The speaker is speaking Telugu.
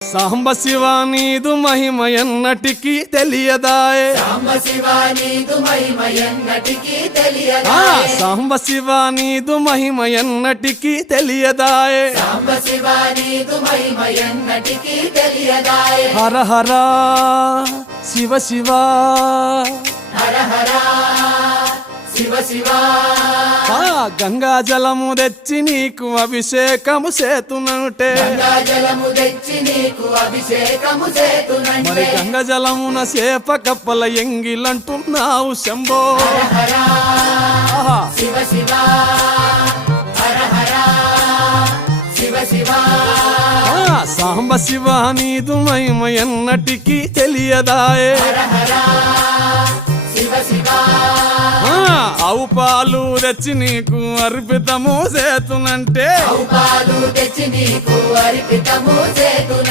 సాంబ శివ నీదు మహిమ ఎన్నటికీ తెలియదాయే. సాంబ శివ నీదు మహిమ ఎన్నటికీ తెలియదాయే. సాంబ శివ నీదు మహిమ ఎన్నటికీ తెలియదాయే. సాంబ శివ నీదు మహిమ ఎన్నటికీ తెలియదాయే. హర హర శివ శివ హర హర శివ శివ. గంగా జలము తెచ్చి నీకు అభిషేకము చేతునంటే. గంగా జలము తెచ్చి నీకు అభిషేకము చేతునంటే. మరి గంగా జలమున సేప కప్పల ఎంగిలంటున్నావు శంభో. హర హర శివ శివ. హర హర శివ శివ. సాంబ శివ నీదు మహిమ ఎన్నటికీ తెలియదాయే. హర హర శివ శివ. ఆవు పాలు తెచ్చి నీకు అర్పితము చేతునంటే. పాలు తెచ్చి నీకు అర్పితము చేతునంటే.